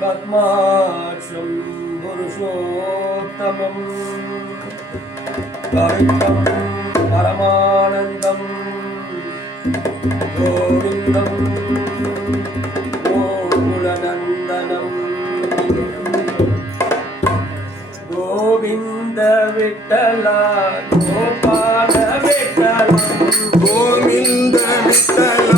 பத்மாட்சம் Purushottamam. கவித்தம் Paramanandam. Govindam கோகுலநந்தனம். Govind Vitthala Gopala விட்டலம் Govind Vitthala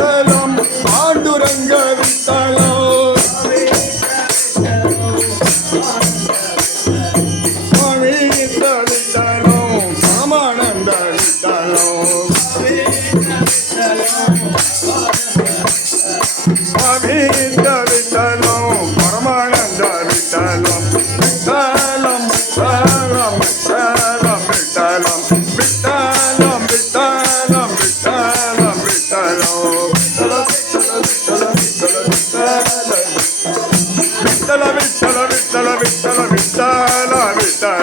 Sir.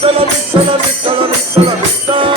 Salamit, salamit.